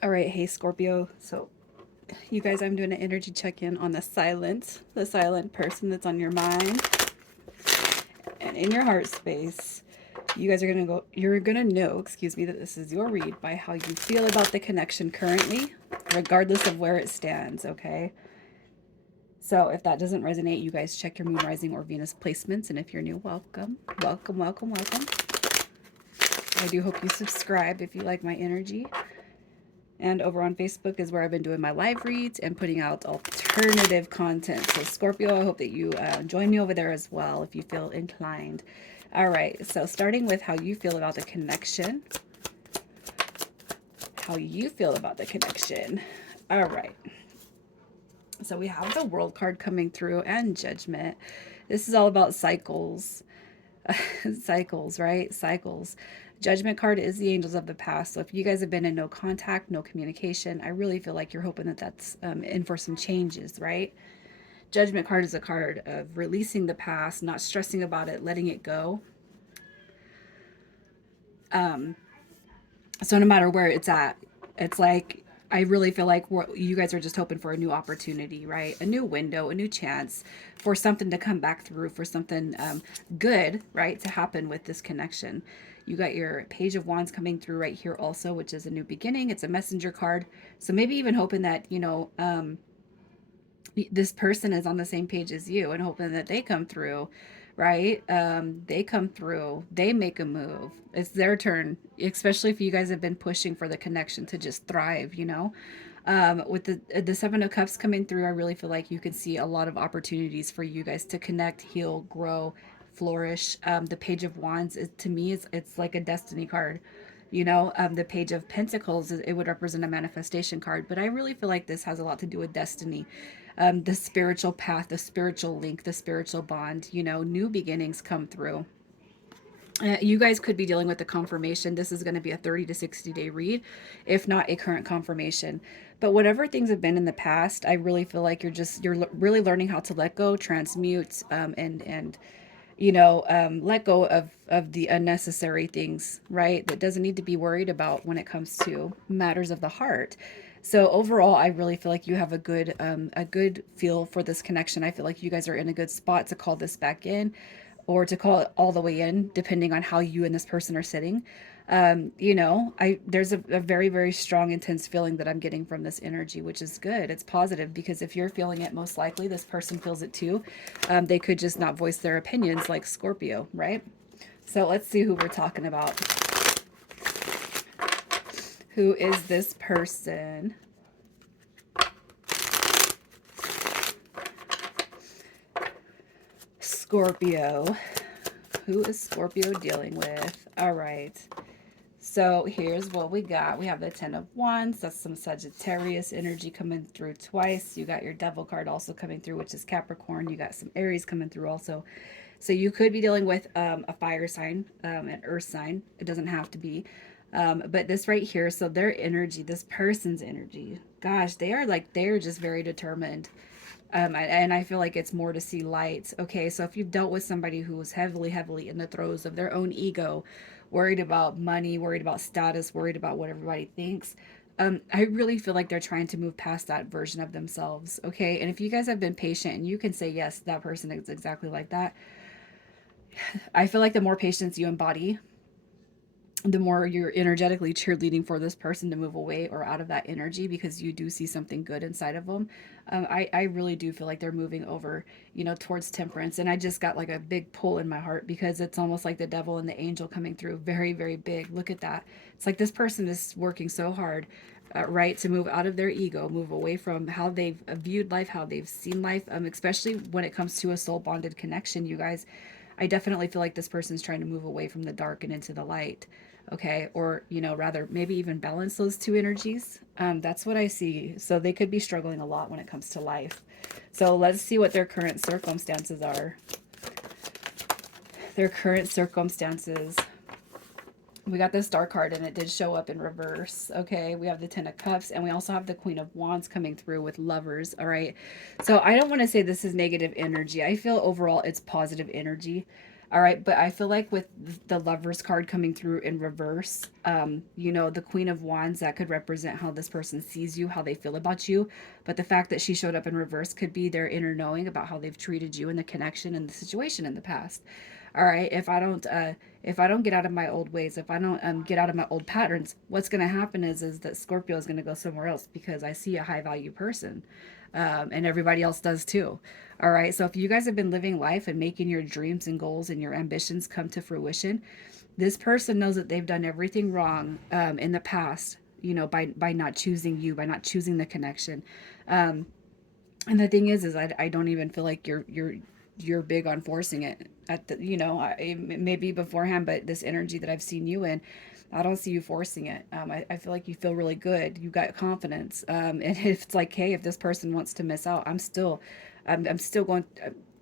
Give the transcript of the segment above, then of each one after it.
All right, hey Scorpio. So, you guys, I'm doing an energy check-in on the silent person that's on your mind and in your heart space. You guys are gonna go. You're gonna know, excuse me, that this is your read by how you feel about the connection currently, regardless of where it stands. Okay. So if that doesn't resonate, you guys check your moon, rising, or Venus placements. And if you're new, welcome, welcome, welcome, welcome. I do hope you subscribe if you like my energy. And over on Facebook is where I've been doing my live reads and putting out alternative content. So, Scorpio, I hope that you join me over there as well if you feel inclined. All right, so starting with how you feel about the connection. How you feel about the connection. All right. So, we have the World card coming through and Judgment. This is all about cycles. Cycles, right? Cycles. Judgment card is the angels of the past. So if you guys have been in no contact, no communication, I really feel like you're hoping that that's in for some changes, right? Judgment card is a card of releasing the past, not stressing about it, letting it go. So no matter where it's at, it's like I really feel like you guys are just hoping for a new opportunity, right? A new window, a new chance for something to come back through, for something good, right, to happen with this connection. You got your Page of Wands coming through right here also, which is a new beginning. It's a messenger card. So maybe even hoping that, this person is on the same page as you and hoping that they come through, right? They come through, they make a move. It's their turn, especially if you guys have been pushing for the connection to just thrive, with the Seven of Cups coming through, I really feel like you can see a lot of opportunities for you guys to connect, heal, grow, flourish. The Page of Wands is, to me, it's like a destiny card. The Page of Pentacles, it would represent a manifestation card, but I really feel like this has a lot to do with destiny, the spiritual path, the spiritual link, the spiritual bond. New beginnings come through. You guys could be dealing with the confirmation. This is going to be a 30 to 60-day read, if not a current confirmation. But whatever things have been in the past, I really feel like you're really learning how to let go, transmute, and let go of the unnecessary things, right? That doesn't need to be worried about when it comes to matters of the heart. So overall, I really feel like you have a good feel for this connection. I feel like you guys are in a good spot to call this back in, or to call it all the way in, depending on how you and this person are sitting. I there's a very, very strong, intense feeling that I'm getting from this energy, which is good. It's positive because if you're feeling it, most likely this person feels it too. They could just not voice their opinions like Scorpio, right? So let's see who we're talking about. Who is this person? Scorpio. Who is Scorpio dealing with? All right. So here's what we got. We have the Ten of Wands. That's some Sagittarius energy coming through twice. You got your Devil card also coming through, which is Capricorn. You got some Aries coming through also. So you could be dealing with a fire sign, an earth sign. It doesn't have to be. But this right here, so their energy, this person's energy, gosh, they're just very determined. And I feel like it's more to see light. Okay, so if you've dealt with somebody who was heavily, heavily in the throes of their own ego, worried about money, worried about status, worried about what everybody thinks, I really feel like they're trying to move past that version of themselves. Okay, and if you guys have been patient and you can say, yes, that person is exactly like that, I feel like the more patience you embody, the more you're energetically cheerleading for this person to move away or out of that energy, because you do see something good inside of them. I really do feel like they're moving over, towards temperance. And I just got like a big pull in my heart because it's almost like the devil and the angel coming through very, very big. Look at that. It's like this person is working so hard, right, to move out of their ego, move away from how they've viewed life, how they've seen life, especially when it comes to a soul bonded connection, you guys. I definitely feel like this person's trying to move away from the dark and into the light. Okay, or rather, maybe even balance those two energies. That's what I see. So they could be struggling a lot when it comes to life. So let's see what their current circumstances are. Their current circumstances. We got the Star card and it did show up in reverse. Okay, we have the Ten of Cups and we also have the Queen of Wands coming through with Lovers. All right, so I don't want to say this is negative energy. I feel overall it's positive energy. All right, but I feel like with the Lovers card coming through in reverse, the Queen of Wands, that could represent how this person sees you, how they feel about you. But the fact that she showed up in reverse could be their inner knowing about how they've treated you and the connection and the situation in the past. All right, if I don't get out of my old ways, if I don't get out of my old patterns, what's going to happen is that Scorpio is going to go somewhere else because I see a high value person, and everybody else does too. All right. So if you guys have been living life and making your dreams and goals and your ambitions come to fruition, this person knows that they've done everything wrong in the past. By not choosing you, by not choosing the connection. And the thing is I don't even feel like you're big on forcing it at the maybe beforehand, but this energy that I've seen you in, I don't see you forcing it. I feel like you feel really good. You got confidence. And if it's like, hey, if this person wants to miss out, I'm still going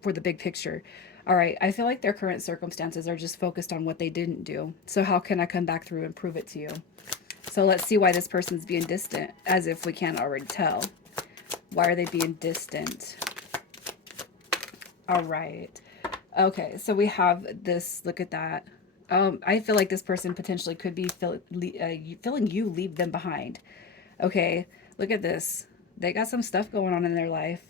for the big picture. All right. I feel like their current circumstances are just focused on what they didn't do. So how can I come back through and prove it to you? So let's see why this person's being distant, as if we can't already tell. Why are they being distant? All right. Okay, so we have this. Look at that. I feel like this person potentially could be feeling you leave them behind. Okay, look at this. They got some stuff going on in their life.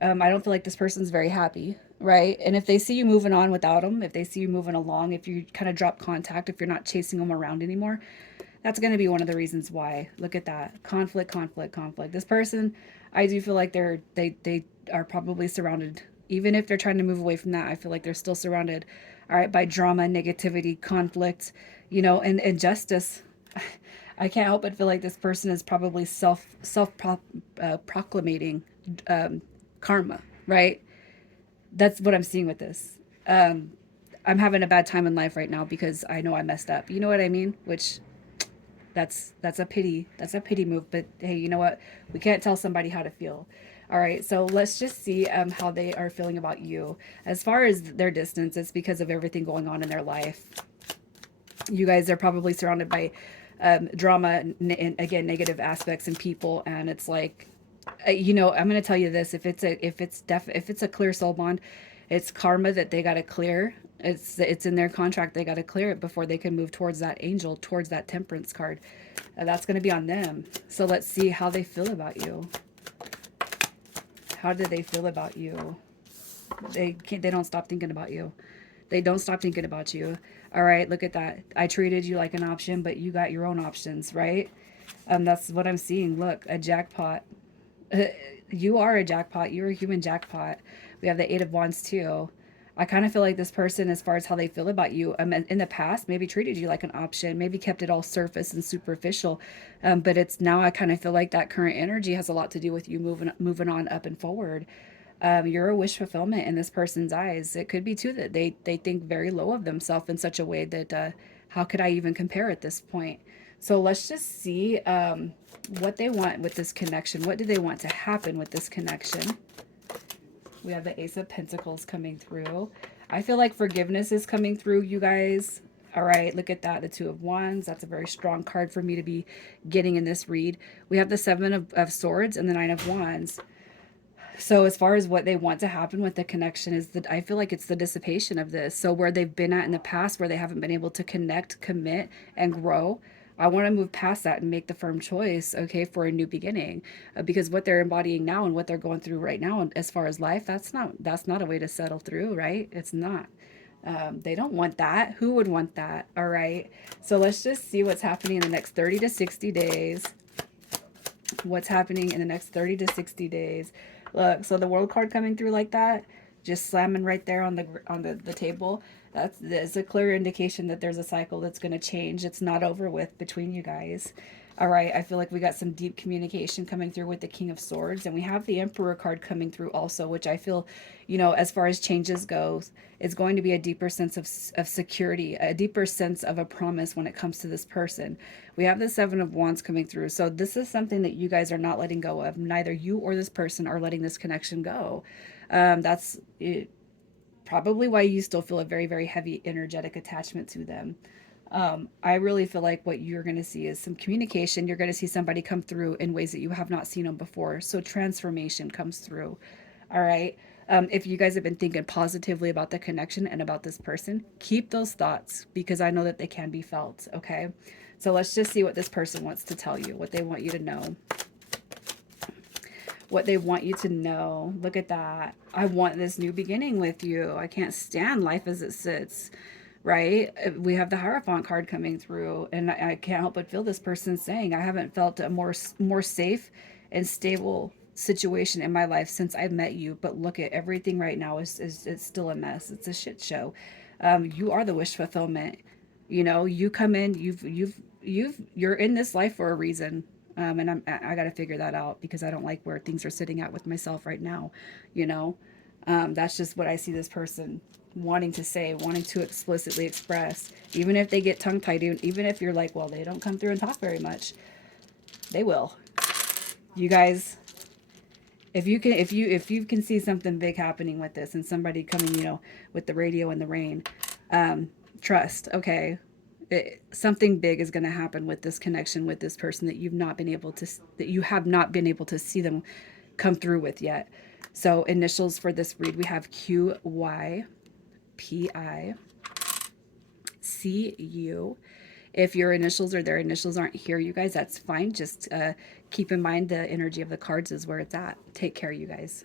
I don't feel like this person's very happy, right? And if they see you moving on without them, if they see you moving along, if you kind of drop contact, if you're not chasing them around anymore, that's going to be one of the reasons why. Look at that. Conflict, conflict, conflict. This person, I do feel like they are probably surrounded, even if they're trying to move away from that, I feel like they're still surrounded, all right, by drama, negativity, conflict, and injustice. I can't help but feel like this person is probably proclamating karma, right? That's what I'm seeing with this. I'm having a bad time in life right now because I know I messed up. You know what I mean? Which that's a pity. That's a pity move. But hey, you know what? We can't tell somebody how to feel. All right, so let's just see how they are feeling about you. As far as their distance, it's because of everything going on in their life. You guys are probably surrounded by drama and again negative aspects and people, and it's like, I'm going to tell you this: if it's a clear soul bond, it's karma that they got to clear. It's in their contract. They got to clear it before they can move towards that angel, towards that temperance card. That's going to be on them. So let's see how they feel about you. How do they feel about you? They don't stop thinking about you. They don't stop thinking about you. All right, look at that. I treated you like an option, but you got your own options, right? That's what I'm seeing. Look, a jackpot. You are a jackpot. You're a human jackpot. We have the Eight of Wands too. I kind of feel like this person, as far as how they feel about you, in the past, maybe treated you like an option, maybe kept it all surface and superficial. But it's now I kind of feel like that current energy has a lot to do with you moving on up and forward. You're a wish fulfillment in this person's eyes. It could be too that they think very low of themselves in such a way that how could I even compare at this point? So let's just see what they want with this connection. What do they want to happen with this connection? We have the Ace of Pentacles coming through. I feel like forgiveness is coming through, you guys. All right, look at that. The Two of Wands. That's a very strong card for me to be getting in this read. We have the Seven of Swords and the Nine of Wands. So as far as what they want to happen with the connection is that I feel like it's the dissipation of this. So where they've been at in the past, where they haven't been able to connect, commit, and grow, I want to move past that and make the firm choice, okay, for a new beginning. Because what they're embodying now and what they're going through right now, as far as life, that's not a way to settle through, right? It's not. They don't want that. Who would want that? All right. So let's just see what's happening in the next 30 to 60 days. What's happening in the next 30 to 60 days. Look, so the world card coming through like that, just slamming right there on the table. That's a clear indication that there's a cycle that's going to change. It's not over with between you guys. All right, I feel like we got some deep communication coming through with the King of Swords, and we have the Emperor card coming through also, which I feel, as far as changes goes, it's going to be a deeper sense of security, a deeper sense of a promise when it comes to this person. We have the Seven of Wands coming through, so this is something that you guys are not letting go of. Neither you or this person are letting this connection go. That's it, probably why you still feel a very, very heavy energetic attachment to them. I really feel like what you're going to see is some communication. You're going to see somebody come through in ways that you have not seen them before. So transformation comes through. All right. If you guys have been thinking positively about the connection and about this person, keep those thoughts because I know that they can be felt. Okay. So let's just see what this person wants to tell you, what they want you to know. What they want you to know. Look at that. I want this new beginning with you. I can't stand life as it sits, right? We have the Hierophant card coming through, and I can't help but feel this person saying, I haven't felt a more safe and stable situation in my life since I met you. But look at everything right now is it's still a mess. It's a shit show. You are the wish fulfillment. You know, you come in, you're in this life for a reason. And I got to figure that out because I don't like where things are sitting at with myself right now. You know, that's just what I see this person wanting to say, wanting to explicitly express, even if they get tongue tied, even if you're like, well, they don't come through and talk very much, they will. You guys, if you can see something big happening with this and somebody coming, with the radio and the rain, trust, okay, something big is going to happen with this connection with this person that you have not been able to see them come through with yet. So initials for this read, we have QYPICU. If your initials or their initials aren't here, you guys, that's fine. Just keep in mind the energy of the cards is where it's at. Take care, you guys.